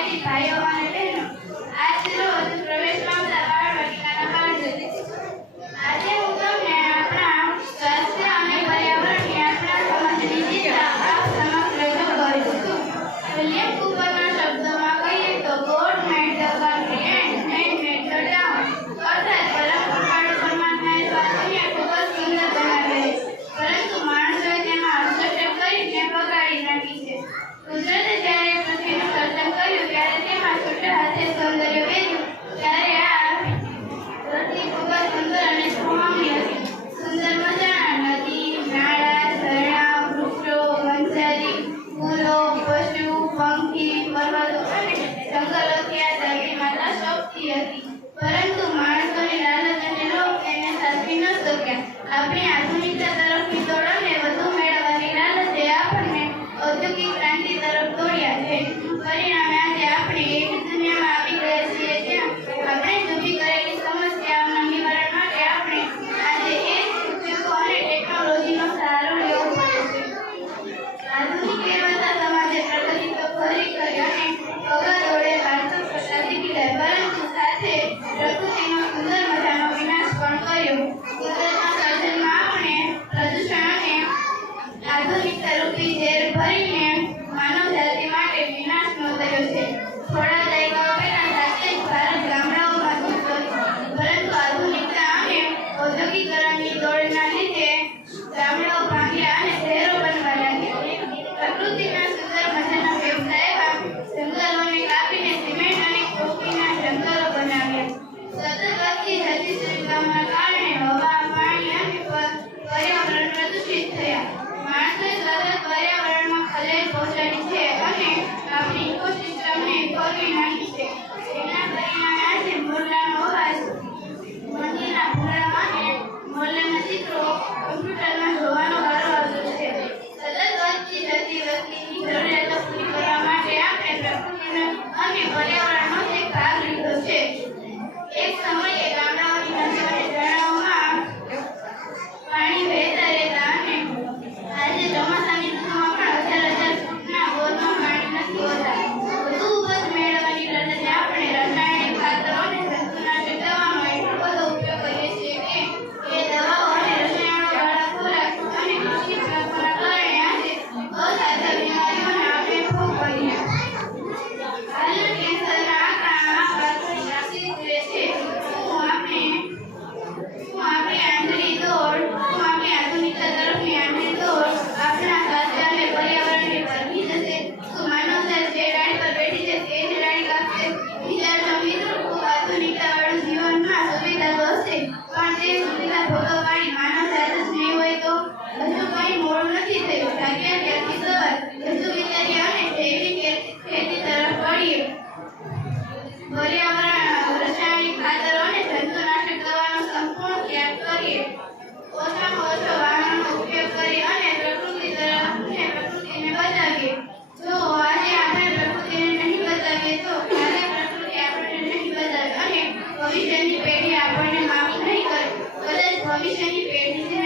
Ready. ભવિષ્યની પેઢી આપણને માફ નહીં કરે. કદાચ ભવિષ્યની પેઢી છે